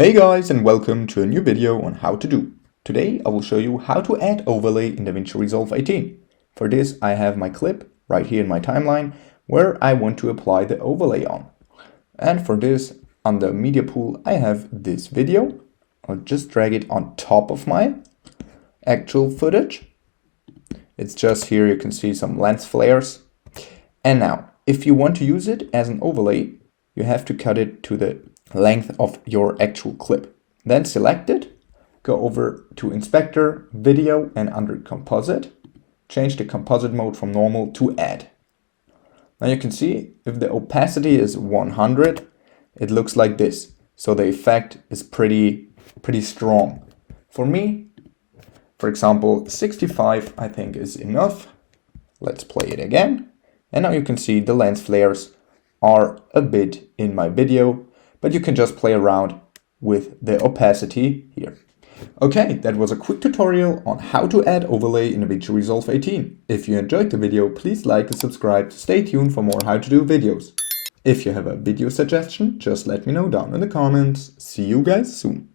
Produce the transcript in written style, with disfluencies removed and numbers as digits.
Hey guys, and welcome to a new video on how to do. Today I will show you how to add overlay in DaVinci Resolve 18. For this I have my clip right here in my timeline where I want to apply the overlay on. And for this, on the media pool I have this video. I'll just drag it on top of my actual footage. It's just here you can see some lens flares. And now, if you want to use it as an overlay, you have to cut it to the length of your actual clip. Then select it, go over to Inspector, Video, and under Composite, change the composite mode from normal to Add. Now you can see if the opacity is 100, it looks like this. So the effect is pretty strong. For me, for example, 65 I think is enough. Let's play it again. And now you can see the lens flares are a bit in my video, but you can just play around with the opacity here. Okay, that was a quick tutorial on how to add overlay in DaVinci Resolve 18. If you enjoyed the video, please like and subscribe to stay tuned for more how to do videos. If you have a video suggestion, just let me know down in the comments. See you guys soon.